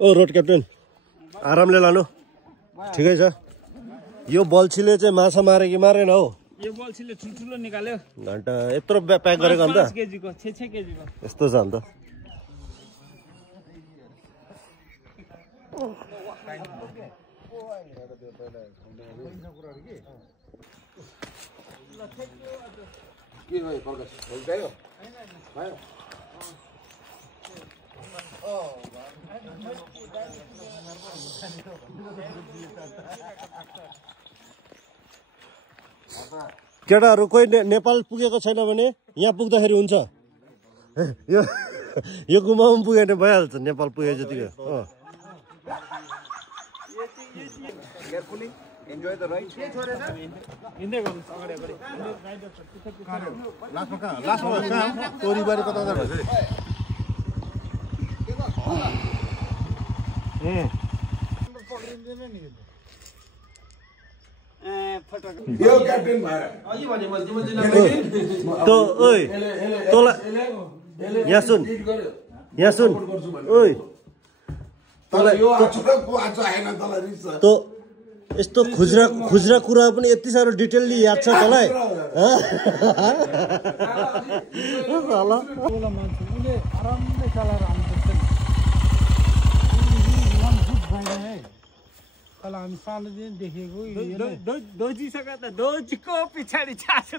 ओ road captain आरामले लानु ठिकै छ यो बल्छीले चाहिँ माछा मारे कि मारेन हौ यो बल्छीले ठुल्ठुलो निकाल्यो घण्टा यत्रो प्याक गरेको अन्त 5 केजीको 6 केजीको यस्तो छ अन्त केटाहरू कोही नेपाल पुगेको छैन भने यहाँ पुग्दाखेरि हुन्छ यो गुम्बामा पुग्यो भने भइहाल्छ नेपाल पुगे जतिको Enjoy the ride. Yo Captain Bhara. तो ओइ तोला यहाँ सुन ओइ तँलाई यो अचुक को आज आएन तँलाई रिस तो यस्तो खुजरा कुरा पनि यति साह्रो डिटेलली याद छ तँलाई आरामले चलाएर आउनुपर्छ हामी सानोदेखि देखेको दोजीसँग त दोजीको पछाडि छासो